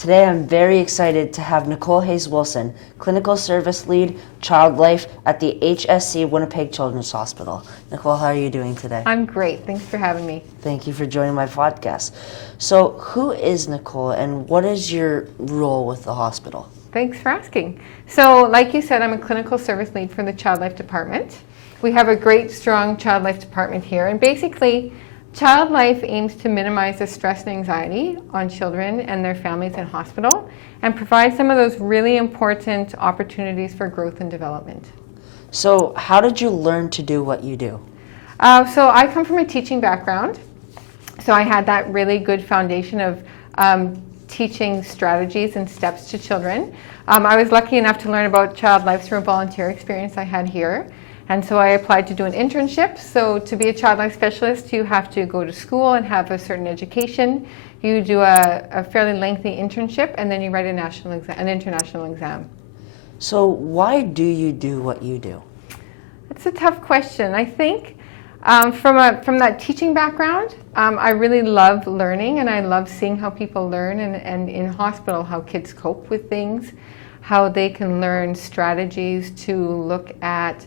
Today I'm very excited to have Nicole Hase-Wilson, Clinical Service Lead, Child Life at the HSC Winnipeg Children's Hospital. Nicole, how are you doing today? I'm great. Thanks for having me. Thank you for joining my podcast. So who is Nicole and what is your role with the hospital? Thanks for asking. So like you said, I'm a Clinical Service Lead for the Child Life Department. We have a great, strong Child Life Department here, and basically Child Life aims to minimize the stress and anxiety on children and their families in hospital and provide some of those really important opportunities for growth and development. So how did you learn to do what you do? So I come from a teaching background. So I had that really good foundation of teaching strategies and steps to children. I was lucky enough to learn about Child Life through a volunteer experience I had here. And so I applied to do an internship. So to be a child life specialist, you have to go to school and have a certain education. You do a fairly lengthy internship, and then you write an international exam. So why do you do what you do? It's a tough question. I think from that teaching background, I really love learning, and I love seeing how people learn, and in hospital, how kids cope with things, how they can learn strategies to look at,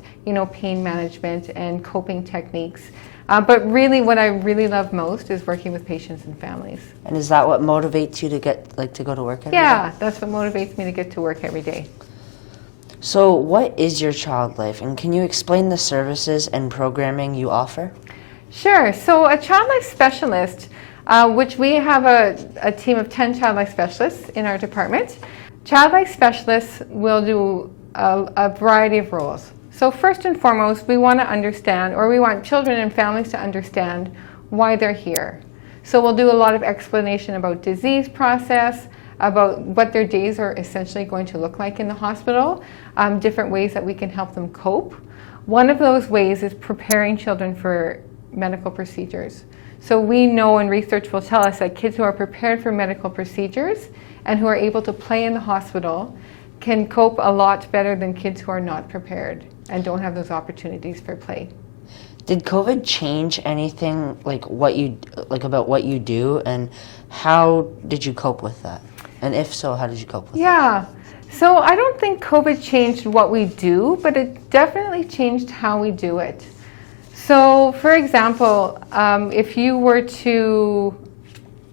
pain management and coping techniques. But really what I really love most is working with patients and families. And is that what motivates you to to go to work every day? Yeah, that's what motivates me to get to work every day. So what is your Child Life, and can you explain the services and programming you offer? Sure. So a Child Life Specialist, which we have a team of 10 Child Life Specialists in our department. Child Life Specialists will do a variety of roles. So first and foremost, we want to understand, or we want children and families to understand why they're here. So we'll do a lot of explanation about disease process, about what their days are essentially going to look like in the hospital, different ways that we can help them cope. One of those ways is preparing children for medical procedures. So we know, and research will tell us, that kids who are prepared for medical procedures and who are able to play in the hospital can cope a lot better than kids who are not prepared and don't have those opportunities for play. Did COVID change anything about what you do, and how did you cope with that? And if so, how did you cope with it? Yeah, so I don't think COVID changed what we do, but it definitely changed how we do it. So for example, if you were to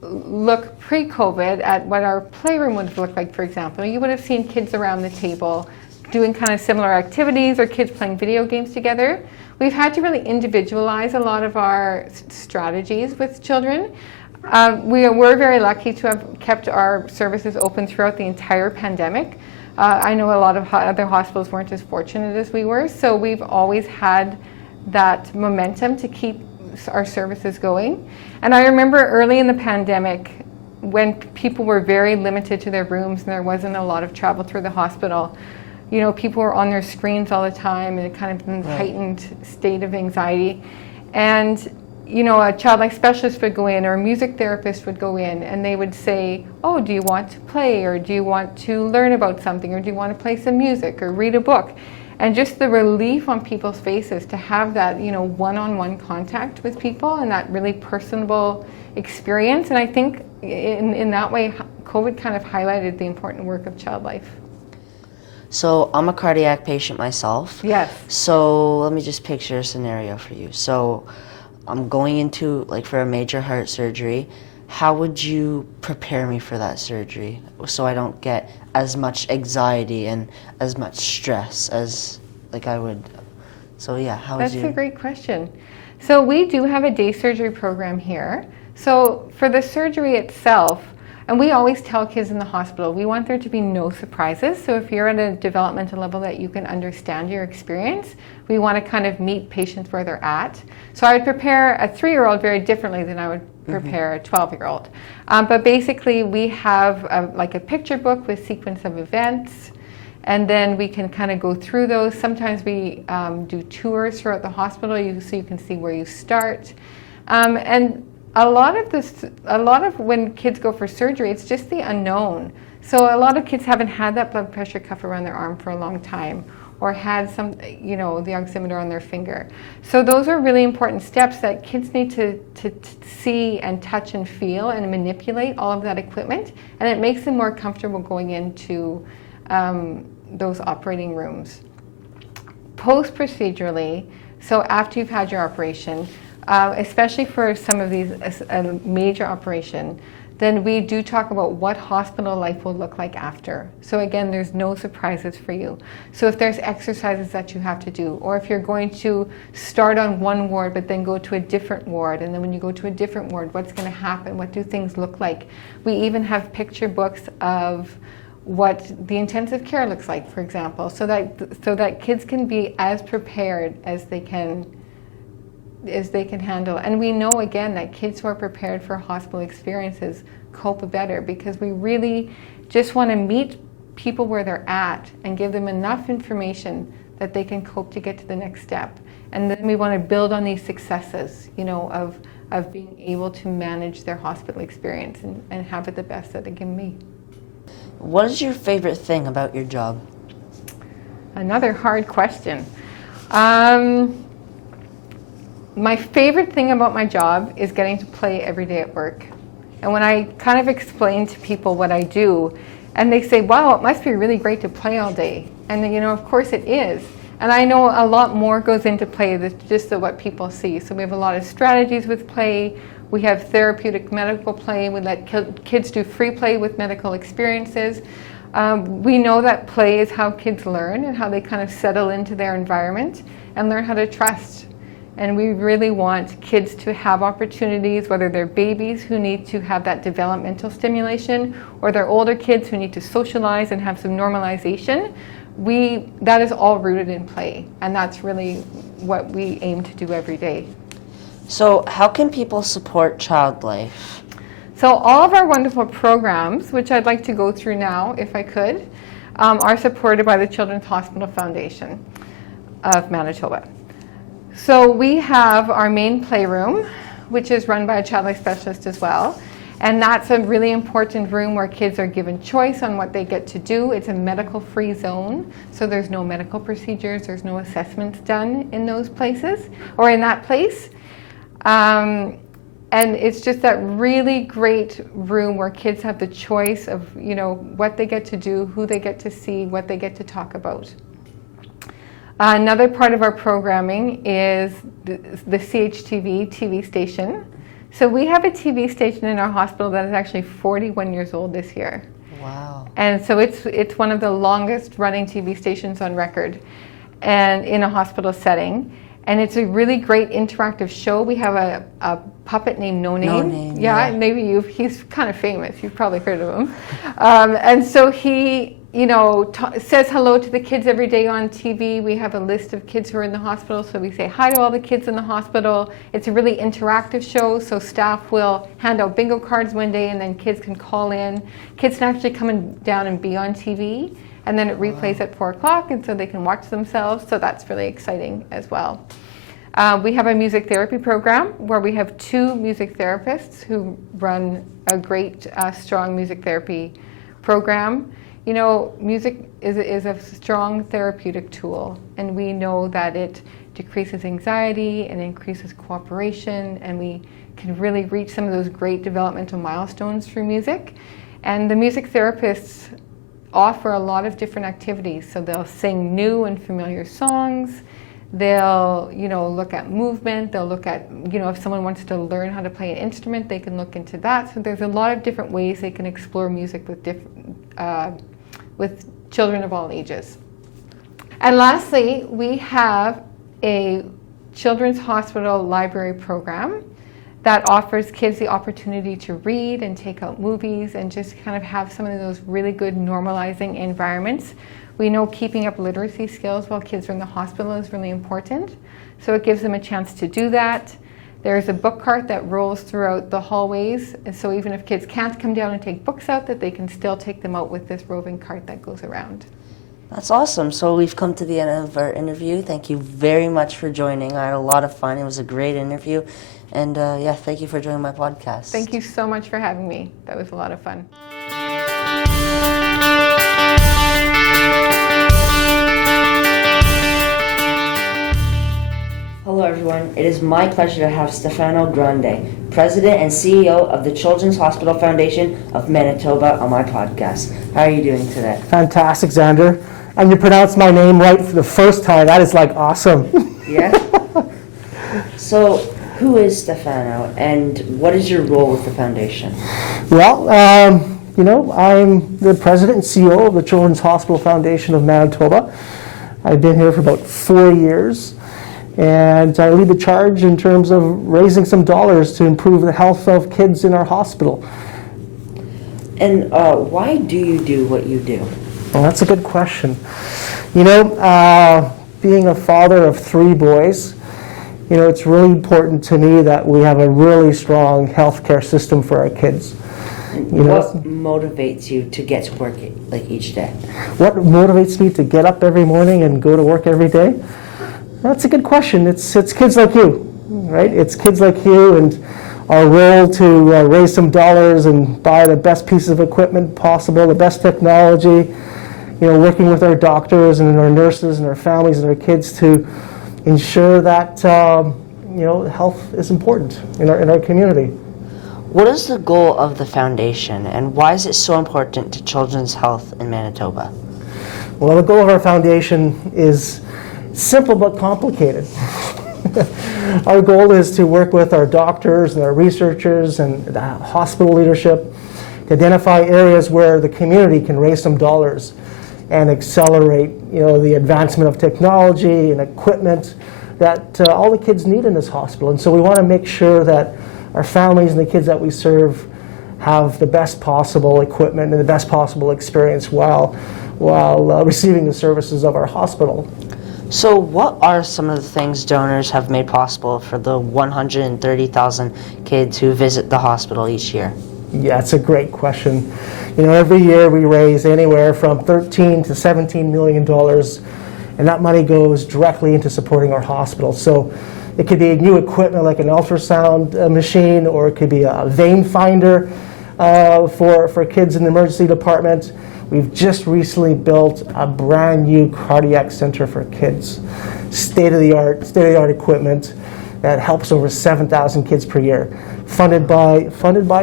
look pre-COVID at what our playroom would have looked like, for example, you would have seen kids around the table doing kind of similar activities, or kids playing video games together. We've had to really individualize a lot of our strategies with children. We're very lucky to have kept our services open throughout the entire pandemic. I know a lot of other hospitals weren't as fortunate as we were, so we've always had that momentum to keep our services going. And I remember early in the pandemic, when people were very limited to their rooms and there wasn't a lot of travel through the hospital, people were on their screens all the time in a kind of heightened state of anxiety. And a child life specialist would go in, or a music therapist would go in, and they would say, oh, do you want to play, or do you want to learn about something, or do you want to play some music or read a book? And just the relief on people's faces to have that, one-on-one contact with people and that really personable experience. And I think in that way, COVID kind of highlighted the important work of child life. So I'm a cardiac patient myself. Yes. So let me just picture a scenario for you. So I'm going into for a major heart surgery. How would you prepare me for that surgery so I don't get as much anxiety and as much stress as I would? So yeah, how would you? That's a great question. So we do have a day surgery program here. So for the surgery itself, and we always tell kids in the hospital, we want there to be no surprises. So if you're at a developmental level that you can understand your experience, we want to kind of meet patients where they're at. So I would prepare a 3-year-old very differently than I would prepare a 12-year-old. But basically we have a picture book with sequence of events, and then we can kind of go through those. Sometimes we do tours throughout the hospital so you can see where you start. And a lot of when kids go for surgery, it's just the unknown. So a lot of kids haven't had that blood pressure cuff around their arm for a long time, or had some, the oximeter on their finger. So those are really important steps that kids need to see and touch and feel and manipulate all of that equipment, and it makes them more comfortable going into those operating rooms. Post-procedurally, so after you've had your operation, especially for some of these major operation, then we do talk about what hospital life will look like after. So again, there's no surprises for you. So if there's exercises that you have to do, or if you're going to start on one ward but then go to a different ward, and then when you go to a different ward, what's going to happen? What do things look like? We even have picture books of what the intensive care looks like, for example, so that kids can be as prepared as they can handle. And we know again that kids who are prepared for hospital experiences cope better, because we really just want to meet people where they're at and give them enough information that they can cope to get to the next step. And then we want to build on these successes, of being able to manage their hospital experience and have it the best that it can be. What is your favorite thing about your job? Another hard question. My favorite thing about my job is getting to play every day at work. And when I kind of explain to people what I do, and they say, wow, it must be really great to play all day. And of course it is. And I know a lot more goes into play than just what people see. So we have a lot of strategies with play. We have therapeutic medical play. We let kids do free play with medical experiences. We know that play is how kids learn and how they kind of settle into their environment and learn how to trust. And we really want kids to have opportunities, whether they're babies who need to have that developmental stimulation, or they're older kids who need to socialize and have some normalization. That is all rooted in play, and that's really what we aim to do every day. So how can people support Child Life? So all of our wonderful programs, which I'd like to go through now if I could, are supported by the Children's Hospital Foundation of Manitoba. So we have our main playroom, which is run by a child life specialist as well. And that's a really important room where kids are given choice on what they get to do. It's a medical-free zone, so there's no medical procedures, there's no assessments done in those places, or in that place. And it's just that really great room where kids have the choice of, what they get to do, who they get to see, what they get to talk about. Another part of our programming is the CHTV TV station. So we have a TV station in our hospital that is actually 41 years old this year. Wow. And so it's one of the longest running TV stations on record and in a hospital setting. And it's a really great interactive show. We have a puppet named Noname. Yeah, maybe he's kind of famous. You've probably heard of him. And so he says hello to the kids every day on TV. We have a list of kids who are in the hospital, so we say hi to all the kids in the hospital. It's a really interactive show, so staff will hand out bingo cards one day, and then kids can call in. Kids can actually come down and be on TV, and then it replays at 4 o'clock, and so they can watch themselves, so that's really exciting as well. We have a music therapy program where we have 2 music therapists who run a great, strong music therapy program. Music is a strong therapeutic tool, and we know that it decreases anxiety and increases cooperation, and we can really reach some of those great developmental milestones through music. And the music therapists offer a lot of different activities. So they'll sing new and familiar songs. They'll, look at movement. They'll look at, if someone wants to learn how to play an instrument, they can look into that. So there's a lot of different ways they can explore music with children of all ages. And lastly, we have a Children's Hospital Library program that offers kids the opportunity to read and take out movies and just kind of have some of those really good normalizing environments. We know keeping up literacy skills while kids are in the hospital is really important, so it gives them a chance to do that. There's a book cart that rolls throughout the hallways, and so even if kids can't come down and take books out, that they can still take them out with this roving cart that goes around. That's awesome. So we've come to the end of our interview. Thank you very much for joining. I had a lot of fun. It was a great interview. And thank you for joining my podcast. Thank you so much for having me. That was a lot of fun. It is my pleasure to have Stefano Grande, President and CEO of the Children's Hospital Foundation of Manitoba, on my podcast. How are you doing today? Fantastic, Zander. And you pronounced my name right for the first time. That is like awesome. Yeah? So, who is Stefano, and what is your role with the foundation? Well, I'm the President and CEO of the Children's Hospital Foundation of Manitoba. I've been here for about 4 years, and I lead the charge in terms of raising some dollars to improve the health of kids in our hospital. And why do you do what you do? Well, that's a good question. Being a father of 3 boys, it's really important to me that we have a really strong healthcare system for our kids. What motivates you to get to work each day? What motivates me to get up every morning and go to work every day? That's a good question. It's kids like you, right? It's kids like you and our role to raise some dollars and buy the best pieces of equipment possible, the best technology, working with our doctors and our nurses and our families and our kids to ensure that health is important in our community. What is the goal of the foundation, and why is it so important to children's health in Manitoba? Well, the goal of our foundation is simple but complicated. Our goal is to work with our doctors and our researchers and the hospital leadership to identify areas where the community can raise some dollars and accelerate, the advancement of technology and equipment that all the kids need in this hospital. And so we want to make sure that our families and the kids that we serve have the best possible equipment and the best possible experience while receiving the services of our hospital. So what are some of the things donors have made possible for the 130,000 kids who visit the hospital each year? Yeah, it's a great question. Every year we raise anywhere from $13 to $17 million, and that money goes directly into supporting our hospital. So it could be new equipment like an ultrasound machine, or it could be a vein finder for kids in the emergency department. We've just recently built a brand new cardiac center for kids. State-of-the-art equipment that helps over 7,000 kids per year, funded by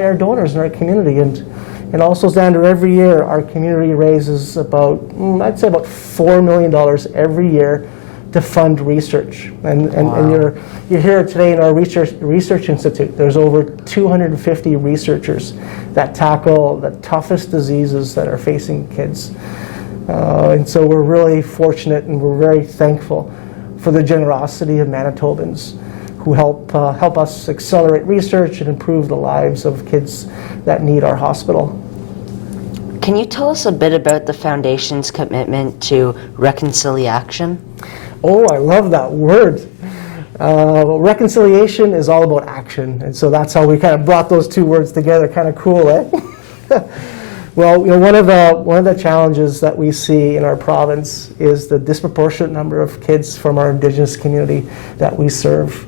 our donors in our community. And also, Zander, every year our community raises about $4 million every year to fund research. And you're here today in our research institute. There's over 250 researchers that tackle the toughest diseases that are facing kids. And so we're really fortunate and we're very thankful for the generosity of Manitobans who help us accelerate research and improve the lives of kids that need our hospital. Can you tell us a bit about the foundation's commitment to reconciliation? Oh, I love that word. Reconciliation is all about action, and so that's how we kind of brought those 2 words together. Kind of cool, eh? Well, one of the challenges that we see in our province is the disproportionate number of kids from our Indigenous community that we serve.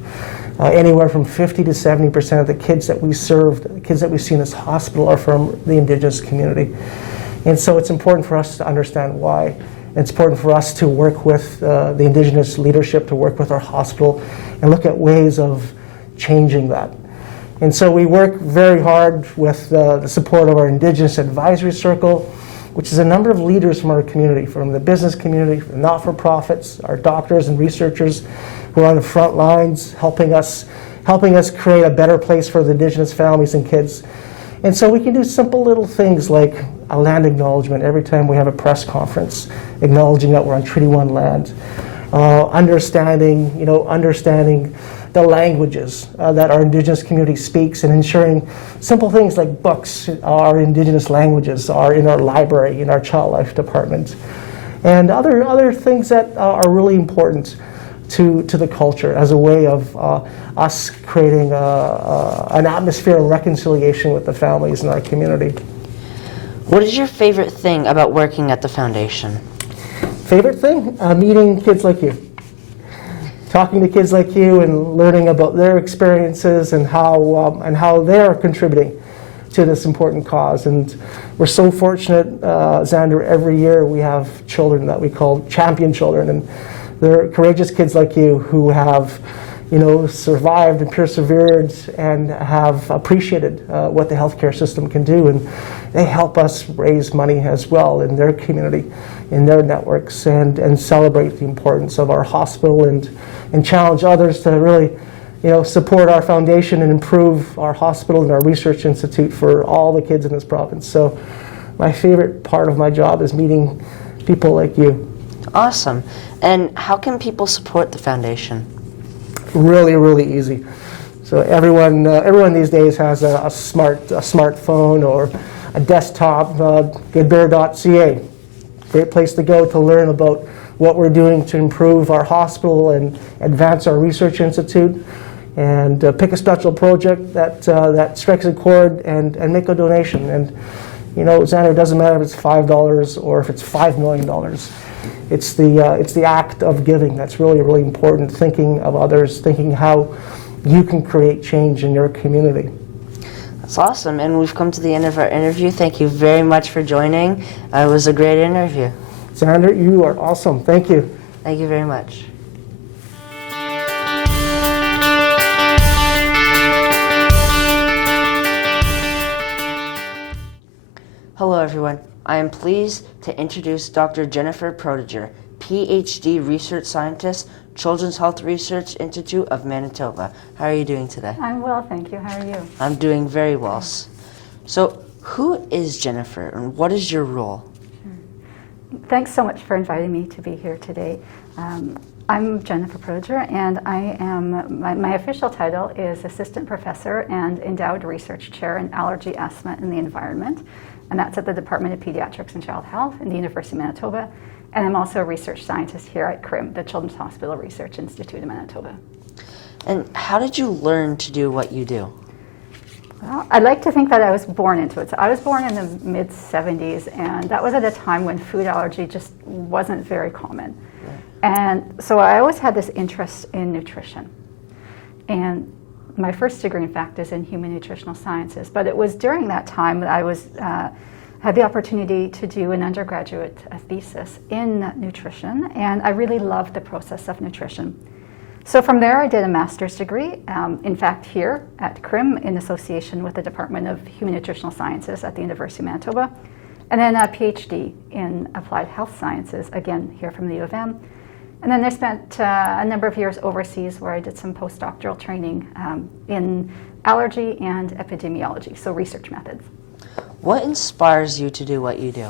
Anywhere from 50 to 70% of the kids that we serve, the kids that we see in this hospital, are from the Indigenous community. And so it's important for us to understand why. It's important for us to work with the Indigenous leadership, to work with our hospital, and look at ways of changing that. And so we work very hard with the support of our Indigenous Advisory Circle, which is a number of leaders from our community, from the business community, from not-for-profits, our doctors and researchers who are on the front lines, helping us create a better place for the Indigenous families and kids. And so we can do simple little things like a land acknowledgement every time we have a press conference, acknowledging that we're on Treaty 1 land, understanding the languages that our Indigenous community speaks, and ensuring simple things like books, our Indigenous languages are in our library, in our child life department, and other things that are really important to the culture as a way of us creating an atmosphere of reconciliation with the families in our community. What is your favorite thing about working at the foundation? Favorite thing? Meeting kids like you. Talking to kids like you and learning about their experiences and how they're contributing to this important cause. And we're so fortunate, Zander, every year we have children that we call champion children, and they're courageous kids like you who have survived and persevered and have appreciated what the healthcare system can do. And they help us raise money as well in their community, in their networks, and celebrate the importance of our hospital and challenge others to really support our foundation and improve our hospital and our research institute for all the kids in this province. So my favorite part of my job is meeting people like you. Awesome. And how can people support the foundation? Really, really easy. So everyone these days has a smartphone or a desktop. Goodbear.ca, great place to go to learn about what we're doing to improve our hospital and advance our research institute. And pick a special project that strikes a chord and make a donation. And Zander, it doesn't matter if it's $5 or if it's $5 million. It's the act of giving that's really, really important. Thinking of others, thinking how you can create change in your community. That's awesome. And we've come to the end of our interview. Thank you very much for joining. It was a great interview. Zander, you are awesome. Thank you. Thank you very much. Hello everyone, I am pleased to introduce Dr. Jennifer Protudjer, PhD Research Scientist, Children's Health Research Institute of Manitoba. How are you doing today? I'm well, thank you. How are you? I'm doing very well. So, who is Jennifer and what is your role? Thanks so much for inviting me to be here today. I'm Jennifer Protudjer, and I am, my official title is Assistant Professor and Endowed Research Chair in Allergy, Asthma, and the Environment. And that's at the Department of Pediatrics and Child Health in the University of Manitoba. And I'm also a research scientist here at CRIM, the Children's Hospital Research Institute of Manitoba. And how did you learn to do what you do? Well, I'd like to think that I was born into it. So I was born in the mid-'70s, and that was at a time when food allergy just wasn't very common. Right. And so I always had this interest in nutrition. And my first degree, in fact, is in human nutritional sciences, but it was during that time that I had the opportunity to do an undergraduate thesis in nutrition, and I really loved the process of nutrition. So from there, I did a master's degree, in fact, here at CRIM in association with the Department of Human Nutritional Sciences at the University of Manitoba, and then a PhD in applied health sciences, again, here from the U of M. And then I spent a number of years overseas where I did some postdoctoral training in allergy and epidemiology, so research methods. What inspires you to do what you do?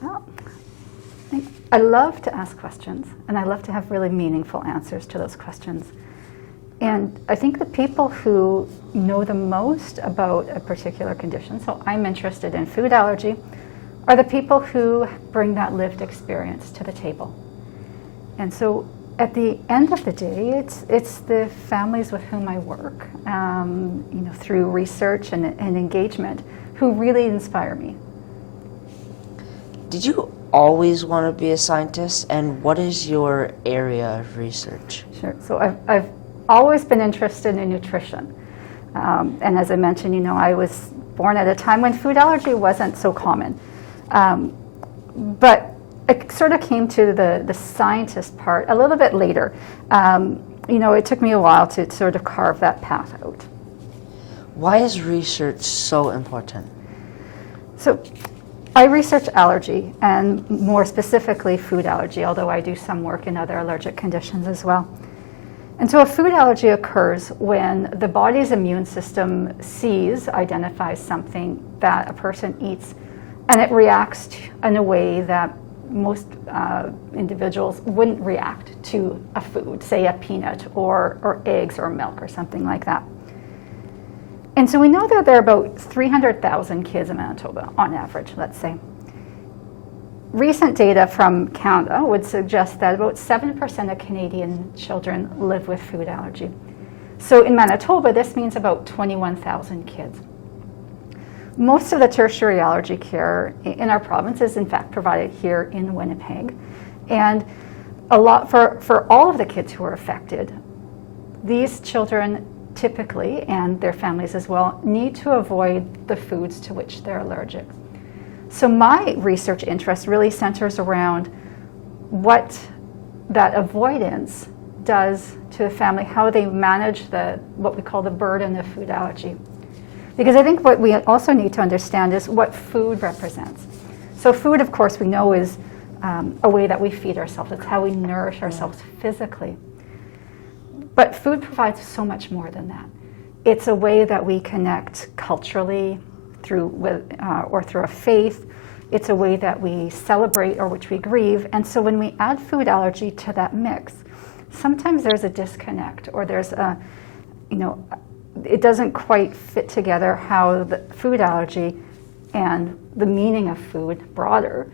Well, I love to ask questions, and I love to have really meaningful answers to those questions. And I think the people who know the most about a particular condition, so I'm interested in food allergy, are the people who bring that lived experience to the table. And so at the end of the day, it's the families with whom I work, through research and engagement, who really inspire me. Did you always want to be a scientist, and what is your area of research? Sure. So I've always been interested in nutrition. And as I mentioned, I was born at a time when food allergy wasn't so common. But it sort of came to the scientist part a little bit later. It took me a while to sort of carve that path out. Why is research so important? So I research allergy, and more specifically food allergy, although I do some work in other allergic conditions as well. And so a food allergy occurs when the body's immune system identifies something that a person eats, and it reacts in a way that most individuals wouldn't react to a food, say a peanut or eggs or milk or something like that. And so we know that there are about 300,000 kids in Manitoba on average, let's say. Recent data from Canada would suggest that about 7% of Canadian children live with food allergy. So in Manitoba, this means about 21,000 kids. Most of the tertiary allergy care in our province is in fact provided here in Winnipeg. And a lot for all of the kids who are affected, these children typically, and their families as well, need to avoid the foods to which they're allergic. So my research interest really centers around what that avoidance does to the family, how they manage what we call the burden of food allergy. Because I think what we also need to understand is what food represents. So food, of course, we know is a way that we feed ourselves. It's how we nourish ourselves physically. But food provides so much more than that. It's a way that we connect culturally or through a faith. It's a way that we celebrate or which we grieve. And so when we add food allergy to that mix, sometimes there's a disconnect, or there's it doesn't quite fit together how the food allergy and the meaning of food, broader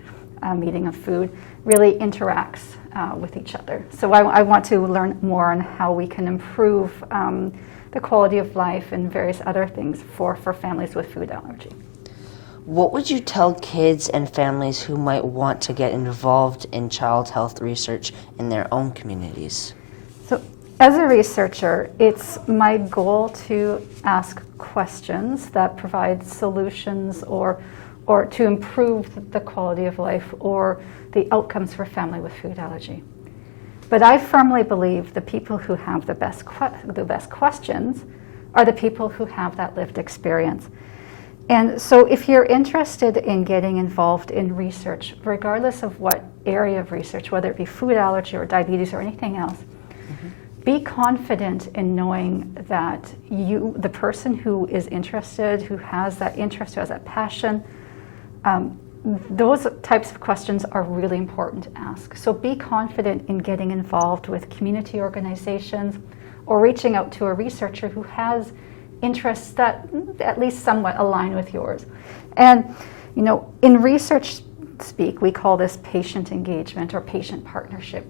meaning of food, really interacts with each other. So I want to learn more on how we can improve the quality of life and various other things for families with food allergy. What would you tell kids and families who might want to get involved in child health research in their own communities? So as a researcher, it's my goal to ask questions that provide solutions or to improve the quality of life or the outcomes for family with food allergy. But I firmly believe the people who have the best questions are the people who have that lived experience. And so if you're interested in getting involved in research, regardless of what area of research, whether it be food allergy or diabetes or anything else, be confident in knowing that the person who is interested, who has that interest, who has that passion, those types of questions are really important to ask. So be confident in getting involved with community organizations or reaching out to a researcher who has interests that at least somewhat align with yours. And in research speak, we call this patient engagement or patient partnership.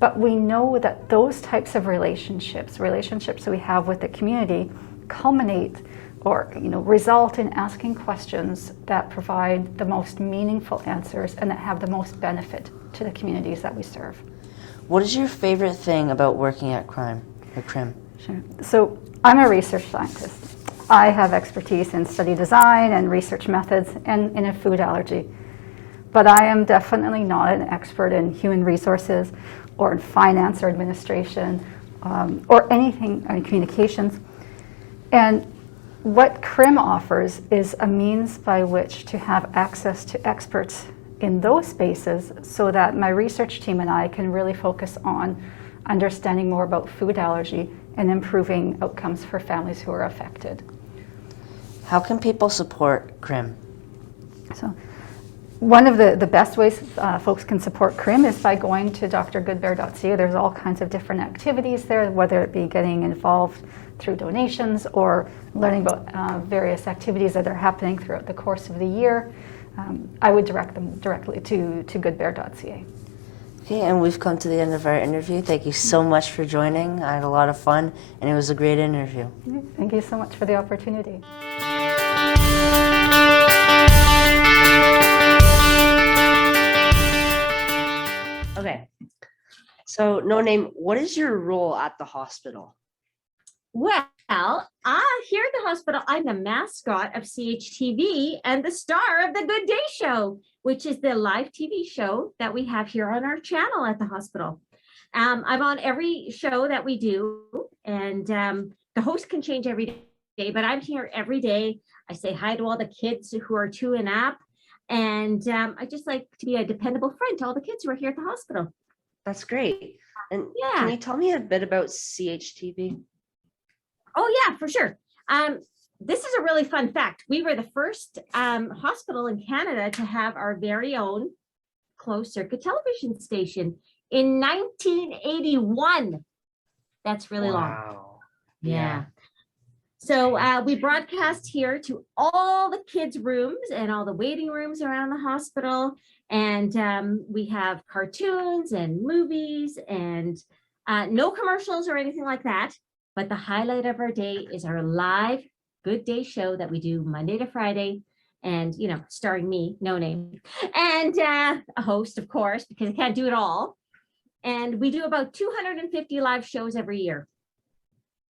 But we know that those types of relationships that we have with the community culminate or result in asking questions that provide the most meaningful answers and that have the most benefit to the communities that we serve. What is your favorite thing about working at CRIM? Sure. So I'm a research scientist. I have expertise in study design and research methods and in a food allergy. But I am definitely not an expert in human resources or in finance or administration or anything in communications. And what CRIM offers is a means by which to have access to experts in those spaces so that my research team and I can really focus on understanding more about food allergy and improving outcomes for families who are affected. How can people support CRIM? So one of the best ways folks can support CRIM is by going to drgoodbear.ca. There's all kinds of different activities there, whether it be getting involved through donations or learning about various activities that are happening throughout the course of the year. I would direct them directly to goodbear.ca. Okay, and we've come to the end of our interview. Thank you so much for joining. I had a lot of fun, and it was a great interview. Thank you so much for the opportunity. Okay, so Noname, what is your role at the hospital? Well, here at the hospital, I'm the mascot of CHTV and the star of the Good Day Show, which is the live TV show that we have here on our channel at the hospital. I'm on every show that we do, and the host can change every day, but I'm here every day. I say hi to all the kids who are 2 and up, and I just like to be a dependable friend to all the kids who are here at the hospital. That's great. And Yeah. Can you tell me a bit about CHTV? Oh, yeah, for sure. This is a really fun fact. We were the first hospital in Canada to have our very own closed circuit television station in 1981. That's really long. Wow. Yeah. So we broadcast here to all the kids' rooms and all the waiting rooms around the hospital. And we have cartoons and movies and no commercials or anything like that. But the highlight of our day is our live Good Day show that we do Monday to Friday. And, starring me, Noname, and a host, of course, because I can't do it all. And we do about 250 live shows every year.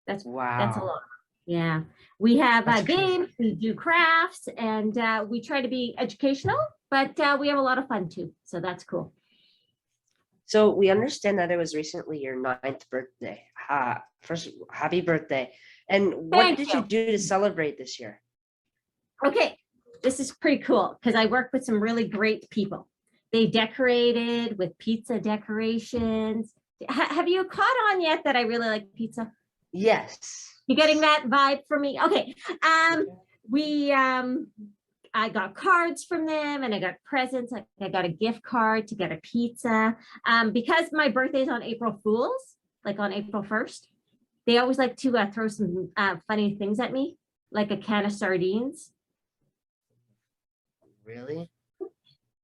That's a lot. Yeah. We have games, we do crafts, and we try to be educational, but we have a lot of fun too. So that's cool. So we understand that it was recently your 9th birthday. First, happy birthday. And what Thank did you. you do to celebrate this year? Okay, this is pretty cool because I work with some really great people. They decorated with pizza decorations. Have you caught on yet that I really like pizza? Yes. You getting that vibe from me? Okay. We I got cards from them and I got presents. I got a gift card to get a pizza. Because my birthday is on April Fools, like on April 1st, they always like to throw some funny things at me, like a can of sardines. Really?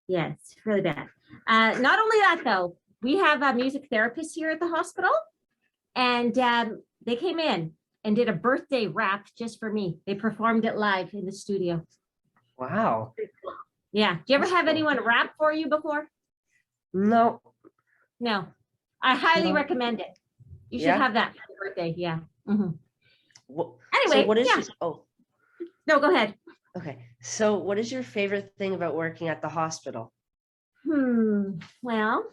Yeah, it's really bad. Not only that though, we have a music therapist here at the hospital, and they came in and did a birthday rap just for me. They performed it live in the studio. Wow. Yeah. Do you ever That's have cool. anyone rap for you before? No. No. I highly No. recommend it. You should Yeah? have that for your birthday. Yeah. Mhm. So Anyway, what is yeah. No, go ahead. Okay. So what is your favorite thing about working at the hospital? Well,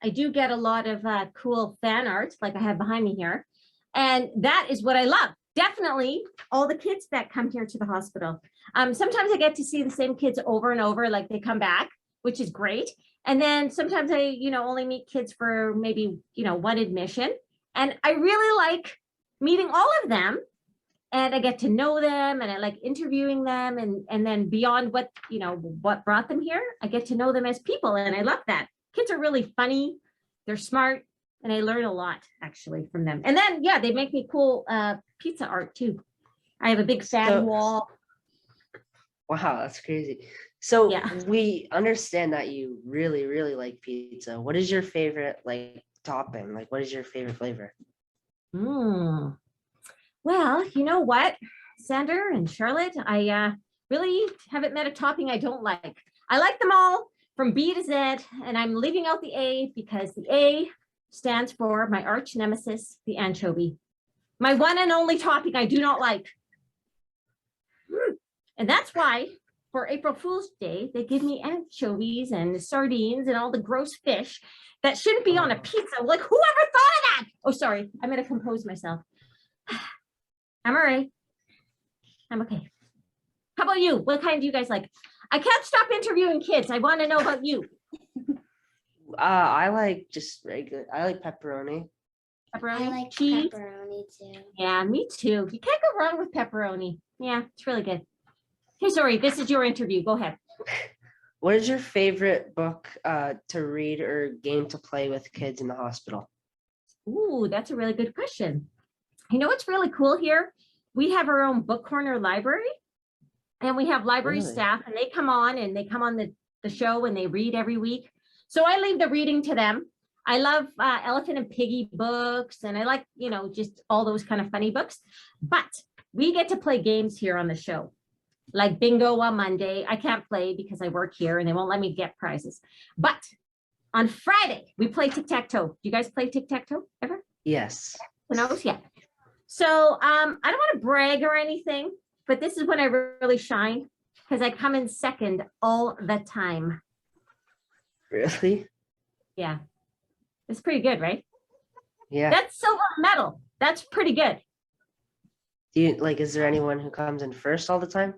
I do get a lot of cool fan art like I have behind me here. And that is what I love. Definitely all the kids that come here to the hospital. Sometimes I get to see the same kids over and over, like they come back, which is great. And then sometimes I, only meet kids for maybe, one admission. And I really like meeting all of them. And I get to know them and I like interviewing them. And then beyond what brought them here, I get to know them as people. And I love that. Kids are really funny. They're smart. And I learn a lot actually from them. And then, yeah, they make me cool pizza art too. I have a big fan wall. Wow, that's crazy. So Yeah. we understand that you really, really like pizza. What is your favorite topping? What is your favorite flavor? Well, you know what, Zander and Charlotte, I really haven't met a topping I don't like. I like them all from B to Z, and I'm leaving out the A because the A stands for my arch nemesis, the anchovy. My one and only topping I do not like. And that's why for April Fool's Day, they give me anchovies and sardines and all the gross fish that shouldn't be on a pizza. Like, whoever thought of that? Oh, sorry. I'm going to compose myself. I'm all right. I'm okay. How about you? What kind do you guys like? I can't stop interviewing kids. I want to know about you. I like just regular. I like pepperoni. Pepperoni? I like cheese? pepperoni too. Yeah, me too. You can't go wrong with pepperoni. Yeah, it's really good. Okay, sorry. This is your interview. Go ahead. What is your favorite book to read or game to play with kids in the hospital? Ooh, that's a really good question. You know what's really cool here? We have our own book corner library, and we have library Really? staff, and they come on the show and they read every week. So I leave the reading to them. I love Elephant and Piggy books, and I like, just all those kind of funny books. But we get to play games here on the show, like bingo on Monday. I can't play because I work here and they won't let me get prizes. But on Friday, we play tic-tac-toe. Do you guys play tic-tac-toe ever? Yes. Yeah. So I don't want to brag or anything, but this is when I really shine because I come in second all the time. Really? Yeah. It's pretty good, right? Yeah. That's silver medal. That's pretty good. Do you is there anyone who comes in first all the time?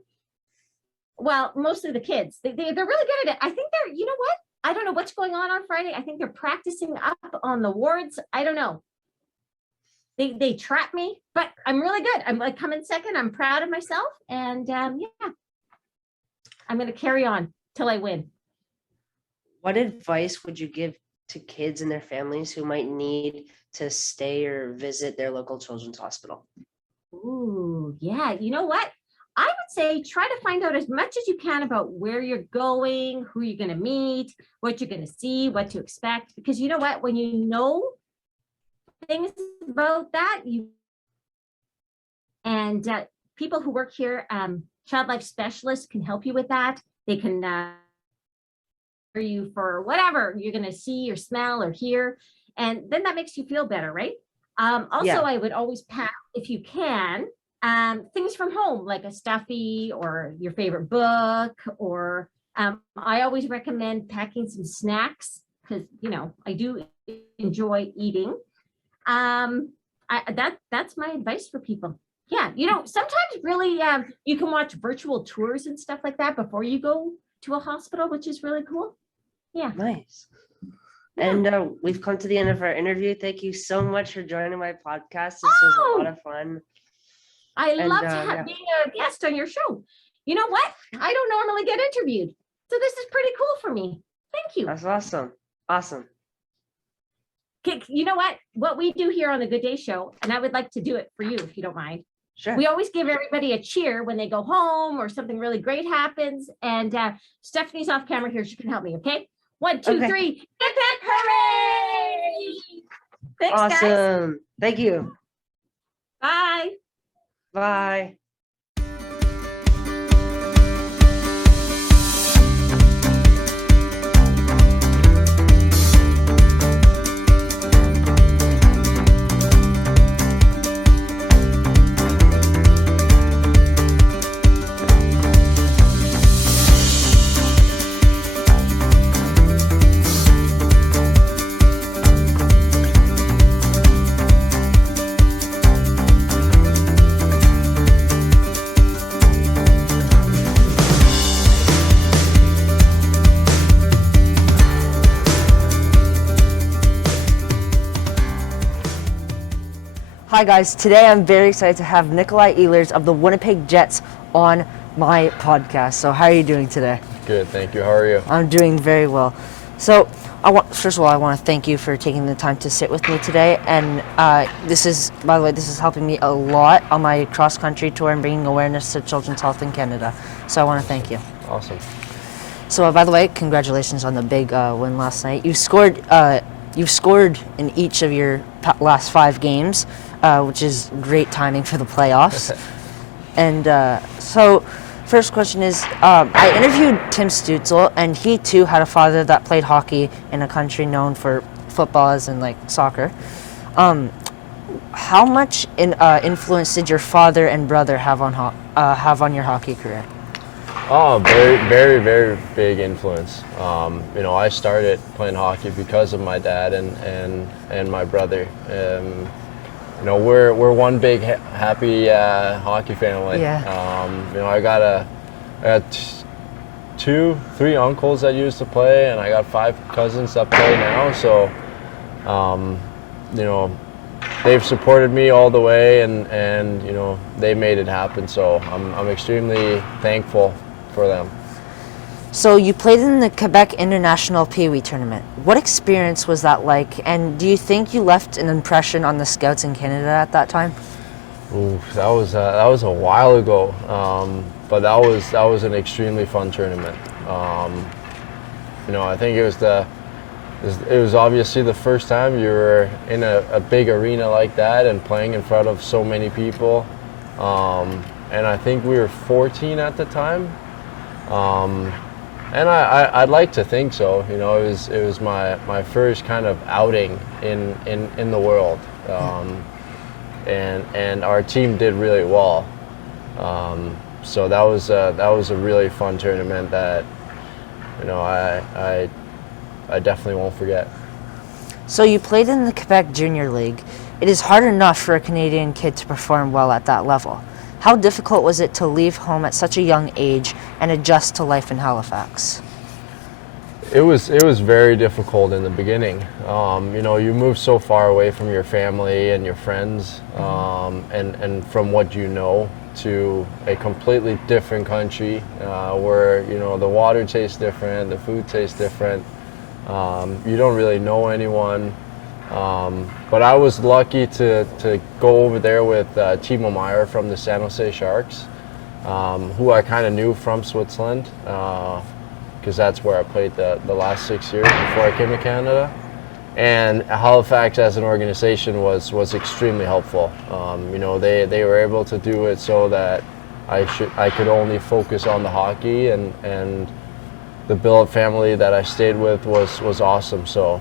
Well, mostly the kids. They're really good at it. I think you know what? I don't know what's going on Friday. I think they're practicing up on the wards. I don't know. They trap me, but I'm really good. I'm coming second. I'm proud of myself. And yeah, I'm going to carry on till I win. What advice would you give to kids and their families who might need to stay or visit their local children's hospital? Ooh, yeah. You know what? I would say try to find out as much as you can about where you're going, who you're going to meet, what you're going to see, what to expect. Because you know what? When you know things about that, people who work here, child life specialists can help you with that. They can you for whatever you're going to see or smell or hear, and then that makes you feel better, right? Also, I would always pack, if you can, things from home, like a stuffy or your favorite book, or I always recommend packing some snacks because I do enjoy eating. That's my advice for people. Yeah, sometimes really you can watch virtual tours and stuff like that before you go to a hospital, which is really cool. Yeah. Nice. Yeah. And we've come to the end of our interview. Thank you so much for joining my podcast. This was a lot of fun. I love being a guest on your show. You know what? I don't normally get interviewed, so this is pretty cool for me. Thank you. That's awesome. Awesome. Okay, you know what we do here on the Good Day Show, and I would like to do it for you if you don't mind. Sure. We always give everybody a cheer when they go home or something really great happens. And Stephanie's off camera here. She can help me, okay? 1, 2, 3. Hip, hip, hooray! Thanks, guys. Awesome. Thank you. Bye. Bye. Hi guys, today I'm very excited to have Nikolaj Ehlers of the Winnipeg Jets on my podcast. So how are you doing today? Good, thank you. How are you? I'm doing very well. So first of all, I want to thank you for taking the time to sit with me today. And this is helping me a lot on my cross-country tour and bringing awareness to children's health in Canada. So I want to thank you. Awesome. So by the way, congratulations on the big win last night. You've scored in each of your last 5 games, which is great timing for the playoffs. And so first question is, I interviewed Tim Stutzel, and he too had a father that played hockey in a country known for football as in like soccer. How much influence did your father and brother have on your hockey career? Oh, very, very, very big influence. I started playing hockey because of my dad and my brother. We're one big happy hockey family. Yeah. I got 3 uncles that used to play, and I got 5 cousins that play now. So, they've supported me all the way, and they made it happen. So I'm extremely thankful for them. So you played in the Quebec International Pee Wee tournament. What experience was that like, and do you think you left an impression on the scouts in Canada at that time? Ooh, that was a while ago, but that was an extremely fun tournament. I think it was obviously the first time you were in a big arena like that and playing in front of so many people, and I think we were 14 at the time. And I'd like to think so. It was my first kind of outing in the world, and our team did really well. So that was a really fun tournament that I definitely won't forget. So you played in the Quebec Junior League. It is hard enough for a Canadian kid to perform well at that level. How difficult was it to leave home at such a young age and adjust to life in Halifax? It was very difficult in the beginning. You move so far away from your family and your friends, and from what you know, to a completely different country where the water tastes different, the food tastes different. You don't really know anyone. But I was lucky to go over there with Timo Meier from the San Jose Sharks, who I kind of knew from Switzerland, because that's where I played the last 6 years before I came to Canada. And Halifax as an organization was extremely helpful. They were able to do it so that I could only focus on the hockey, and the billet family that I stayed with was awesome. So.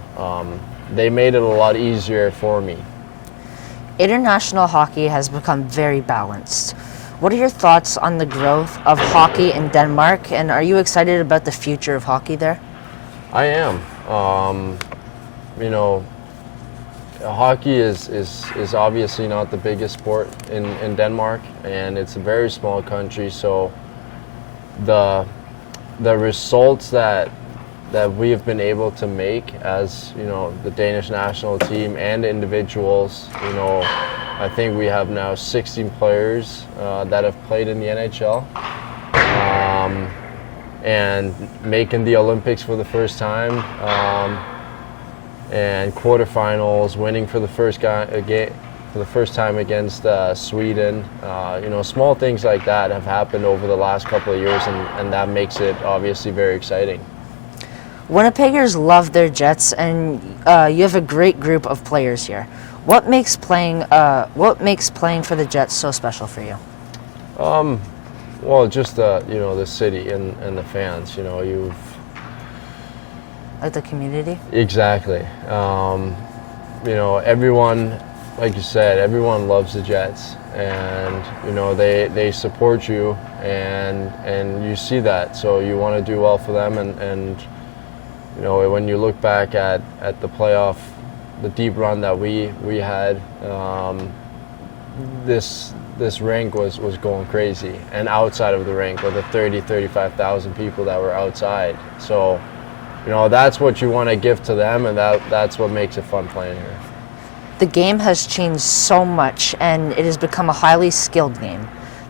They made it a lot easier for me. International hockey has become very balanced. What are your thoughts on the growth of hockey in Denmark, and are you excited about the future of hockey there? I am. hockey is obviously not the biggest sport in Denmark, and it's a very small country, so the results that we have been able to make as, you know, the Danish national team and individuals, you know, I think we have now 16 players that have played in the NHL, and making the Olympics for the first time, and quarterfinals, winning for the first time against Sweden. You know, small things like that have happened over the last couple of years, and that makes it obviously very exciting. Winnipeggers love their Jets, and you have a great group of players here. What makes playing for the Jets so special for you? Well, just you know, the city and the fans. You know, Like the community? Exactly. You know, everyone, like you said, everyone loves the Jets, and you know, they support you, and you see that, so you want to do well for them, and you know, when you look back at the playoff, the deep run that we had, this rink was going crazy, and outside of the rink with the 35,000 people that were outside. So, you know, that's what you want to give to them, and that's what makes it fun playing here. The game has changed so much, and it has become a highly skilled game.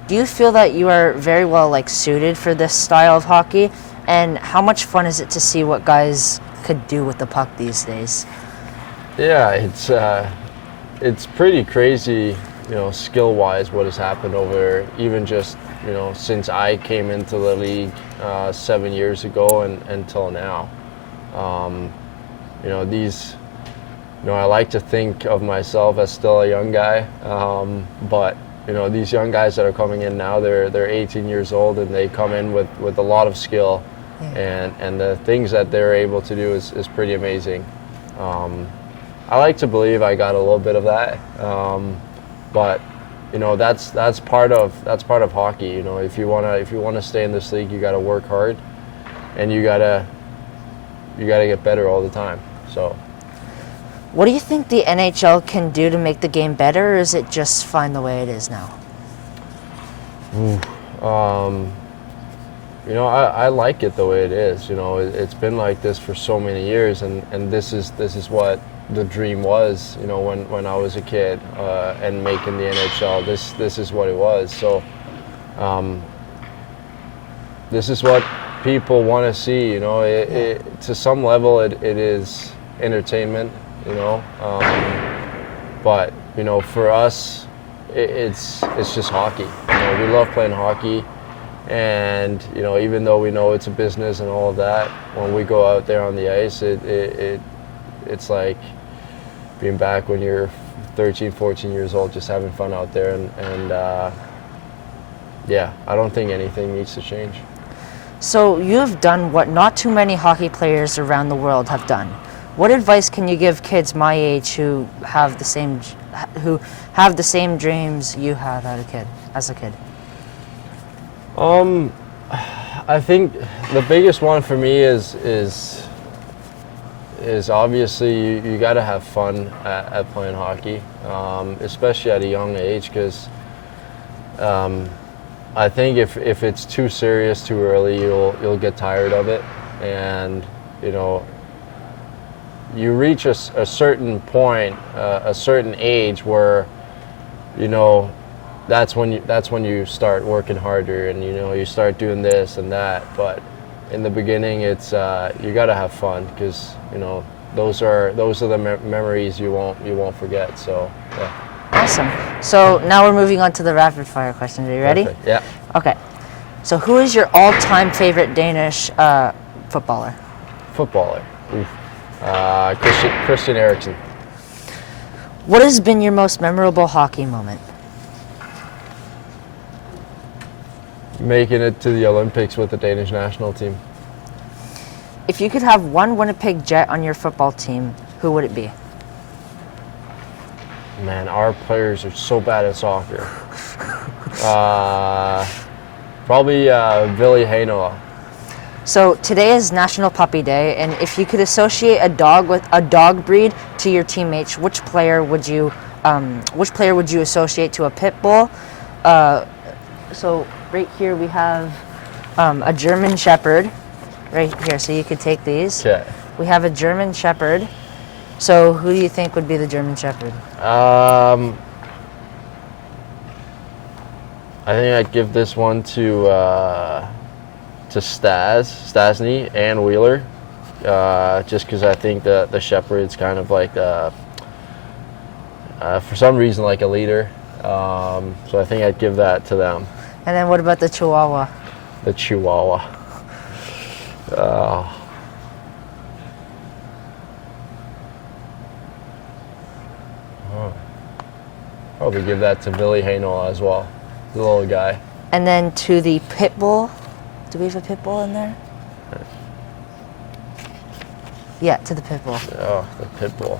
Do you feel that you are very well suited for this style of hockey? And how much fun is it to see what guys could do with the puck these days? Yeah, it's pretty crazy, you know, skill-wise, what has happened over even just, you know, since I came into the league 7 years ago and until now. You know, you know, I like to think of myself as still a young guy, but you know, these young guys that are coming in now, they're 18 years old, and they come in with a lot of skill, and the things that they're able to do is pretty amazing. I like to believe I got a little bit of that, but you know, that's part of hockey. You know, if you wanna stay in this league, you got to work hard, and you gotta get better all the time. So. What do you think the NHL can do to make the game better, or is it just fine the way it is now? You know, I like it the way it is. You know, it's been like this for so many years, and this is what the dream was. You know, when I was a kid and making the NHL, this is what it was. So, this is what people want to see. You know, to some level, it is entertainment. You know, but you know, for us, it's just hockey. You know, we love playing hockey, and you know, even though we know it's a business and all of that, when we go out there on the ice, it's like being back when you're 13, 14 years old, just having fun out there, and yeah, I don't think anything needs to change. So you have done what not too many hockey players around the world have done. What advice can you give kids my age who have the same dreams you had as a kid? I think the biggest one for me is obviously you got to have fun at playing hockey, especially at a young age, because I think if it's too serious too early, you'll get tired of it, and you know, you reach a certain point, a certain age where, you know, that's when you start working harder, and you know, you start doing this and that. But in the beginning, it's you got to have fun, because you know, those are the memories you won't forget. So yeah. Awesome. So now we're moving on to the rapid fire questions. Are you ready? Perfect. Yeah. Okay. So who is your all-time favorite Danish footballer? Oof. Christian Eriksen. What has been your most memorable hockey moment? Making it to the Olympics with the Danish national team. If you could have one Winnipeg Jet on your football team, who would it be? Man, our players are so bad at soccer. Probably Ville Heinola. So today is National Puppy Day, and if you could associate a dog with a dog breed to your teammates, which player would you associate to a pit bull? So right here we have a German Shepherd, right here. So you could take these. Okay. We have a German Shepherd. So who do you think would be the German Shepherd? I think I'd give this one to Stasny and Wheeler, just because I think the Shepherd's kind of like for some reason like a leader. So I think I'd give that to them. And then what about the Chihuahua? The Chihuahua. Probably give that to Billy Haynol as well, the little guy. And then to the pit bull. Do we have a pit bull in there? Yeah, to the pit bull. Oh, the pit bull.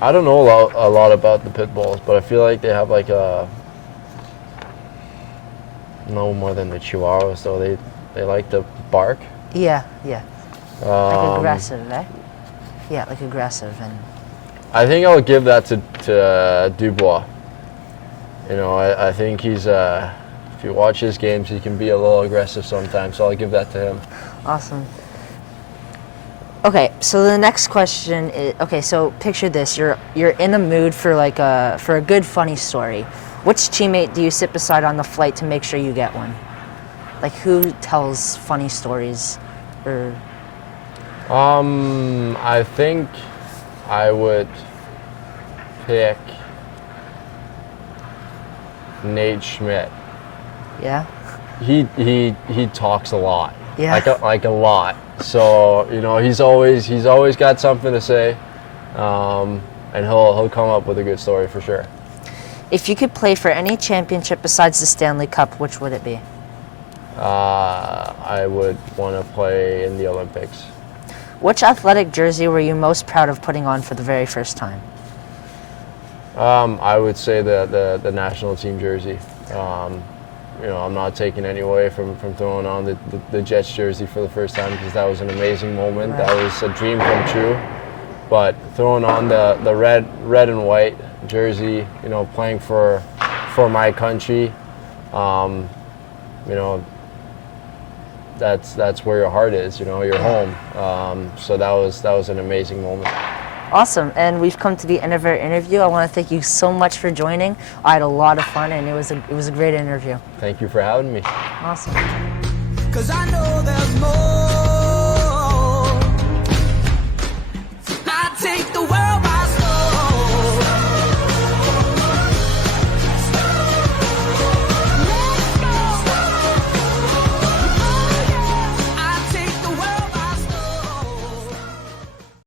I don't know a lot about the pit bulls, but I feel like they have like no more than the Chihuahuas, so they like to bark. Yeah. Like aggressive, eh? Yeah, like aggressive. And I think I'll give that to Dubois. You know, I think he's if you watch his games, he can be a little aggressive sometimes, so I'll give that to him. awesome. Okay, so the next question is, okay, so picture this, you're in the mood for for a good funny story. Which teammate do you sit beside on the flight to make sure you get one? Like who tells funny stories or I think I would pick Nate Schmidt. yeah? He talks a lot. Yeah. Like a lot. So, you know, he's always got something to say. And he'll come up with a good story for sure. If you could play for any championship besides the Stanley Cup, which would it be? I would want to play in the Olympics. Which athletic jersey were you most proud of putting on for the very first time? I would say the national team jersey. You know, I'm not taking any away from throwing on the Jets jersey for the first time because that was an amazing moment. Right. That was a dream come true. But throwing on the red and white jersey, you know, playing for my country, you know, that's where your heart is. You know, your home. So that was an amazing moment. Awesome, and we've come to the end of our interview. I want to thank you so much for joining. I had a lot of fun, and it was a great interview. Thank you for having me. Awesome. 'Cause I know there's more.